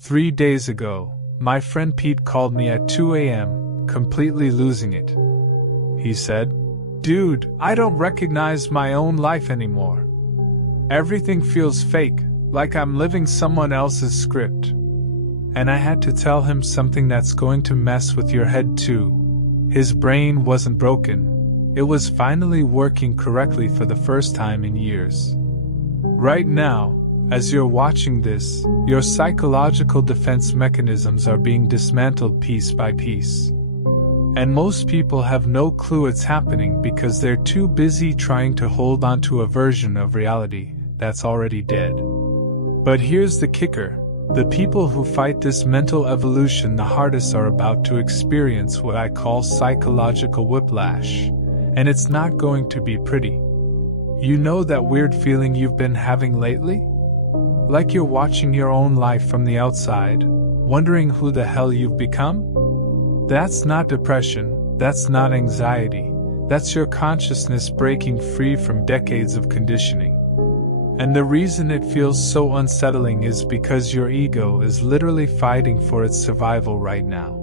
3 days ago, my friend Pete called me at 2 a.m., completely losing it. He said, "Dude, I don't recognize my own life anymore. Everything feels fake, like I'm living someone else's script." And I had to tell him something that's going to mess with your head too. His brain wasn't broken. It was finally working correctly for the first time in years. Right now, as you're watching this, your psychological defense mechanisms are being dismantled piece by piece. And most people have no clue it's happening because they're too busy trying to hold on to a version of reality that's already dead. But here's the kicker. The people who fight this mental evolution the hardest are about to experience what I call psychological whiplash. And it's not going to be pretty. You know that weird feeling you've been having lately? Like you're watching your own life from the outside, wondering who the hell you've become? That's not depression, that's not anxiety, that's your consciousness breaking free from decades of conditioning. And the reason it feels so unsettling is because your ego is literally fighting for its survival right now.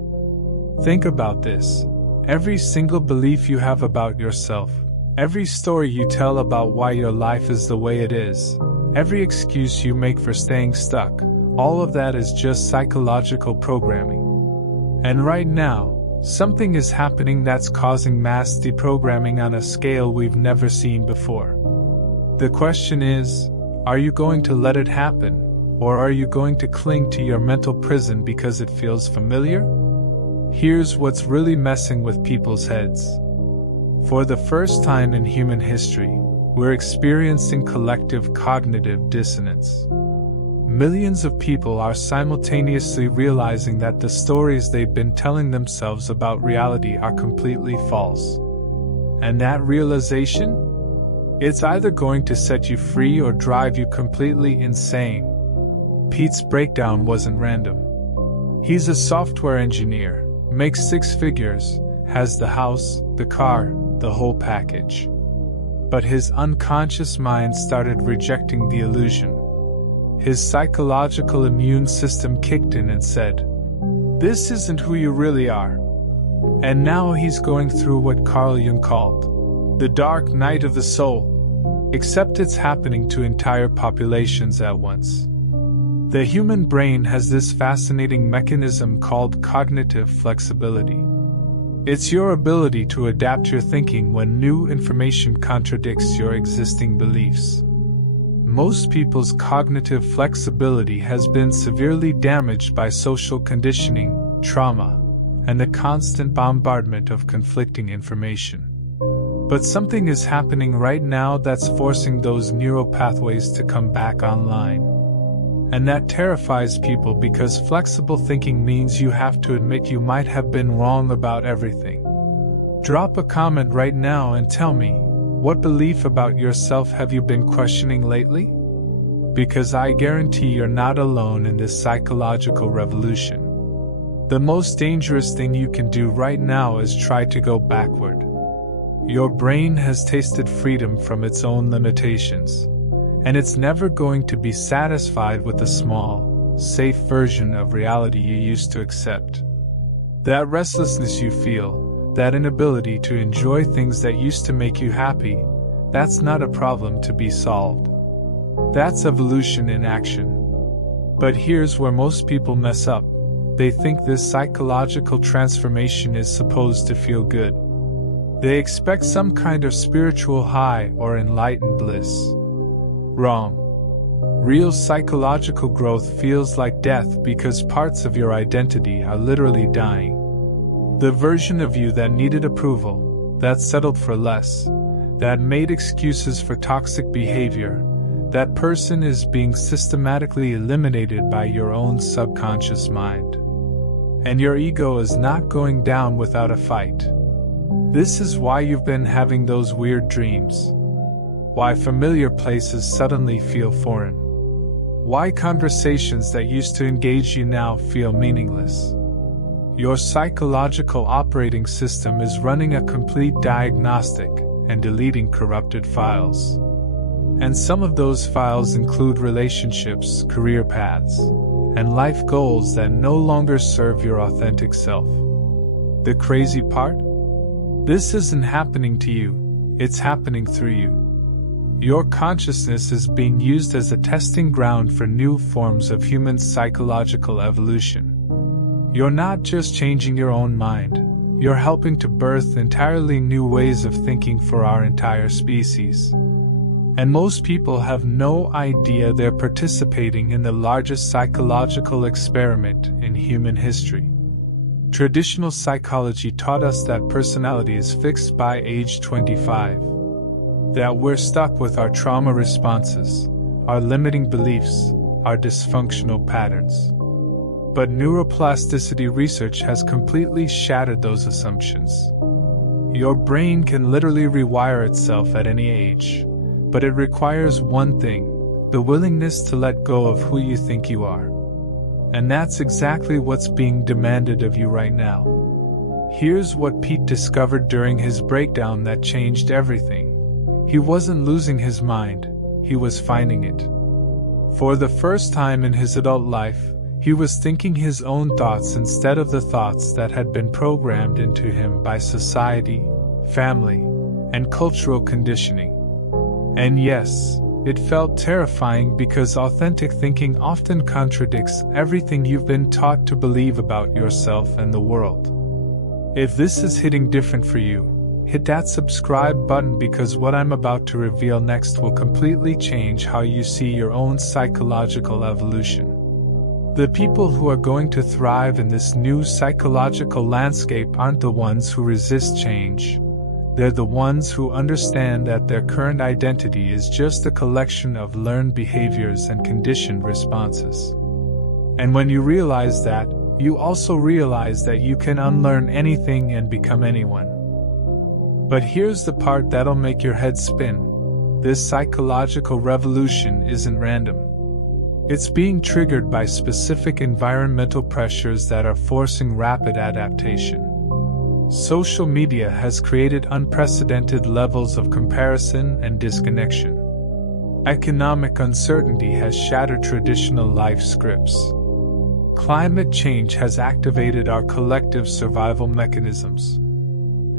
Think about this. Every single belief you have about yourself, every story you tell about why your life is the way it is, every excuse you make for staying stuck, all of that is just psychological programming. And right now, something is happening that's causing mass deprogramming on a scale we've never seen before. The question is, are you going to let it happen, or are you going to cling to your mental prison because it feels familiar? Here's what's really messing with people's heads. For the first time in human history, we're experiencing collective cognitive dissonance. Millions of people are simultaneously realizing that the stories they've been telling themselves about reality are completely false. And that realization? It's either going to set you free or drive you completely insane. Pete's breakdown wasn't random. He's a software engineer, makes 6 figures, has the house, the car, the whole package. But his unconscious mind started rejecting the illusion. His psychological immune system kicked in and said, "This isn't who you really are." And now he's going through what Carl Jung called the dark night of the soul. Except it's happening to entire populations at once. The human brain has this fascinating mechanism called cognitive flexibility. It's your ability to adapt your thinking when new information contradicts your existing beliefs. Most people's cognitive flexibility has been severely damaged by social conditioning, trauma, and the constant bombardment of conflicting information. But something is happening right now that's forcing those neural pathways to come back online. And that terrifies people because flexible thinking means you have to admit you might have been wrong about everything. Drop a comment right now and tell me, what belief about yourself have you been questioning lately? Because I guarantee you're not alone in this psychological revolution. The most dangerous thing you can do right now is try to go backward. Your brain has tasted freedom from its own limitations. And it's never going to be satisfied with the small, safe version of reality you used to accept. That restlessness you feel, that inability to enjoy things that used to make you happy, that's not a problem to be solved. That's evolution in action. But here's where most people mess up. They think this psychological transformation is supposed to feel good. They expect some kind of spiritual high or enlightened bliss. Wrong. Real psychological growth feels like death because parts of your identity are literally dying. The version of you that needed approval, that settled for less, that made excuses for toxic behavior, that person is being systematically eliminated by your own subconscious mind. And your ego is not going down without a fight. This is why you've been having those weird dreams. Why familiar places suddenly feel foreign. Why conversations that used to engage you now feel meaningless. Your psychological operating system is running a complete diagnostic and deleting corrupted files. And some of those files include relationships, career paths, and life goals that no longer serve your authentic self. The crazy part? This isn't happening to you, it's happening through you. Your consciousness is being used as a testing ground for new forms of human psychological evolution. You're not just changing your own mind, you're helping to birth entirely new ways of thinking for our entire species. And most people have no idea they're participating in the largest psychological experiment in human history. Traditional psychology taught us that personality is fixed by age 25. That we're stuck with our trauma responses, our limiting beliefs, our dysfunctional patterns. But neuroplasticity research has completely shattered those assumptions. Your brain can literally rewire itself at any age, but it requires one thing: the willingness to let go of who you think you are. And that's exactly what's being demanded of you right now. Here's what Pete discovered during his breakdown that changed everything. He wasn't losing his mind, he was finding it. For the first time in his adult life, he was thinking his own thoughts instead of the thoughts that had been programmed into him by society, family, and cultural conditioning. And yes, it felt terrifying because authentic thinking often contradicts everything you've been taught to believe about yourself and the world. If this is hitting different for you, hit that subscribe button because what I'm about to reveal next will completely change how you see your own psychological evolution. The people who are going to thrive in this new psychological landscape aren't the ones who resist change. They're the ones who understand that their current identity is just a collection of learned behaviors and conditioned responses. And when you realize that, you also realize that you can unlearn anything and become anyone. But here's the part that'll make your head spin. This psychological revolution isn't random. It's being triggered by specific environmental pressures that are forcing rapid adaptation. Social media has created unprecedented levels of comparison and disconnection. Economic uncertainty has shattered traditional life scripts. Climate change has activated our collective survival mechanisms.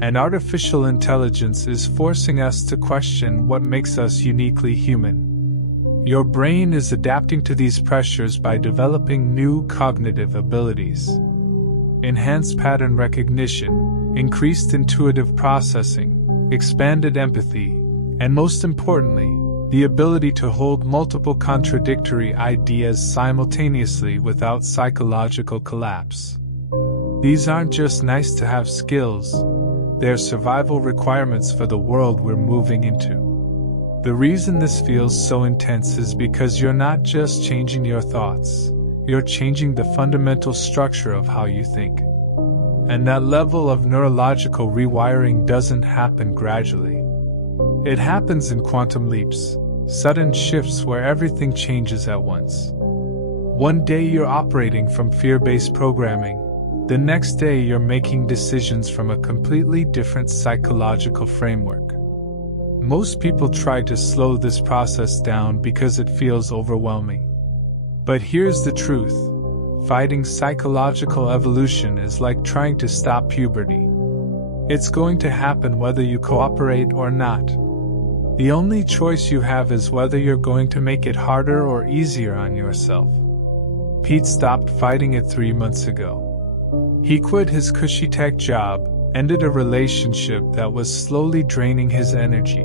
And artificial intelligence is forcing us to question what makes us uniquely human. Your brain is adapting to these pressures by developing new cognitive abilities. Enhanced pattern recognition, increased intuitive processing, expanded empathy, and most importantly, the ability to hold multiple contradictory ideas simultaneously without psychological collapse. These aren't just nice-to-have skills, they're survival requirements for the world we're moving into. The reason this feels so intense is because you're not just changing your thoughts, you're changing the fundamental structure of how you think. And that level of neurological rewiring doesn't happen gradually. It happens in quantum leaps, sudden shifts where everything changes at once. One day you're operating from fear-based programming, the next day you're making decisions from a completely different psychological framework. Most people try to slow this process down because it feels overwhelming. But here's the truth. Fighting psychological evolution is like trying to stop puberty. It's going to happen whether you cooperate or not. The only choice you have is whether you're going to make it harder or easier on yourself. Pete stopped fighting it 3 months ago. He quit his cushy tech job, ended a relationship that was slowly draining his energy,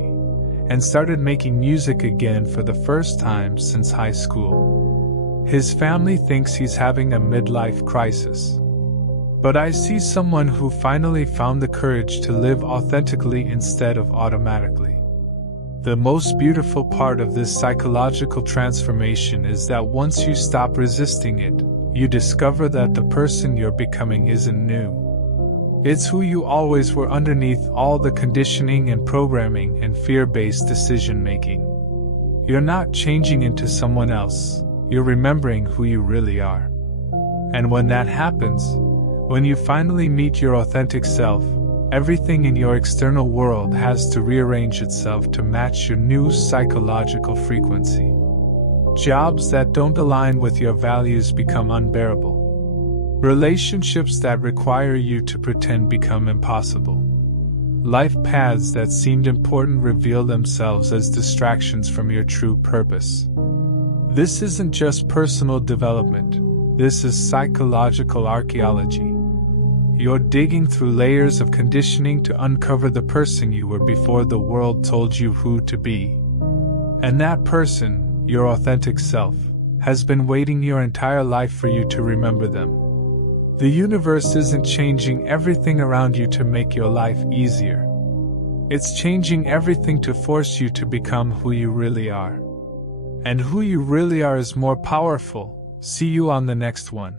and started making music again for the first time since high school. His family thinks he's having a midlife crisis. But I see someone who finally found the courage to live authentically instead of automatically. The most beautiful part of this psychological transformation is that once you stop resisting it, you discover that the person you're becoming isn't new. It's who you always were underneath all the conditioning and programming and fear-based decision-making. You're not changing into someone else, you're remembering who you really are. And when that happens, when you finally meet your authentic self, everything in your external world has to rearrange itself to match your new psychological frequency. Jobs that don't align with your values become unbearable. Relationships that require you to pretend become impossible. Life paths that seemed important reveal themselves as distractions from your true purpose. This isn't just personal development, this is psychological archaeology. You're digging through layers of conditioning to uncover the person you were before the world told you who to be. And that person, your authentic self, has been waiting your entire life for you to remember them. The universe isn't changing everything around you to make your life easier. It's changing everything to force you to become who you really are. And who you really are is more powerful. See you on the next one.